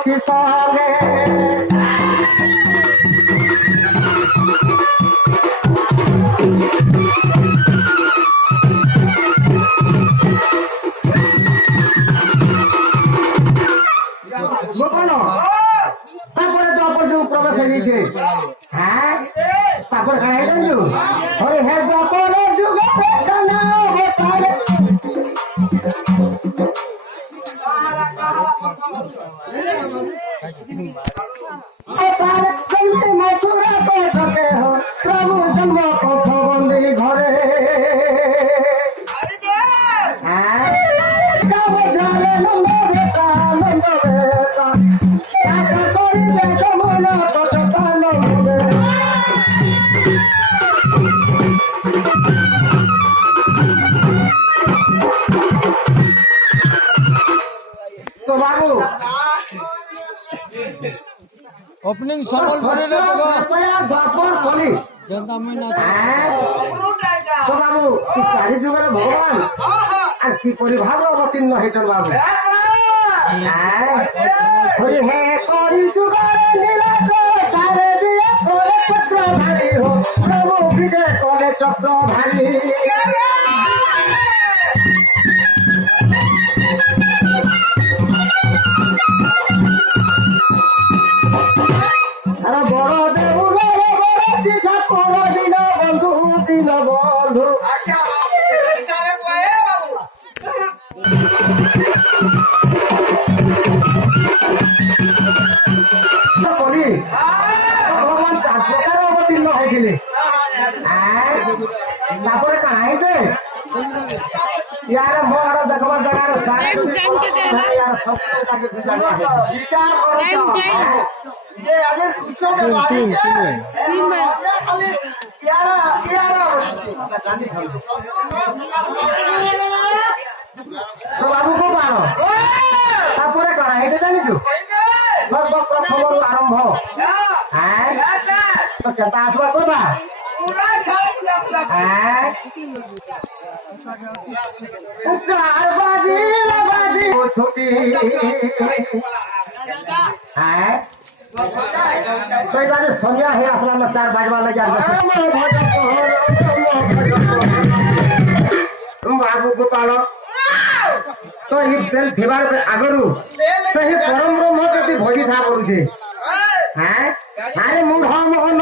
সখী সঙ্গে গোপাল তারপরে তো অপর যুগ প্রবেশ হয়ে গেছে। হ্যাঁ তারপরে খাই জানু হরে হে গোপাল যুগে কানা বেতারে মথুরা পেটে হো প্রভু জন্ম পথ বন্দী ঘরে তো বাবু ওপেনিং সফল করে রে বাবা দর্পণ কলি যেটা আমি না তো বাবু তুই চারি যুগের ভগবান আর কি করি ভালো অবতীর্ণ হয়েছেন বাবু হরি হে করি যুগের নীলাচ তারে দিয়ে করে চক্রধারী হো প্রভু বিজয় করে চক্রধারী বড় দেউল শিখা কর দিন বন্ধু দিন বন্ধু বলি ভগবান চার প্রকার অবতীর্ণ হয়েছিলেন তারপরে কাহিতে ইয়ার বড় দেখবার জায়গার বিচার যে আজের পিছনে খালি ইয়ারা ইয়ারা বাবু খুব ভালো তারপরে করা এটা জানিছো সর্বপ্রথম আরম্ভ হ্যাঁ তো কেতা আসবা করবা হ্যাঁ 4 বাজি ছুটি হ্যাঁ তো এবারে সন্ধ্যা হয়ে আসলাম না 4 বাজবা লাগে বাবু গোপাল তো এই তেল থেবার আগরু সেই পরম ব্রহ্ম যদি ভজি থা করুছে হ্যাঁ আরে মূঢ় মোহন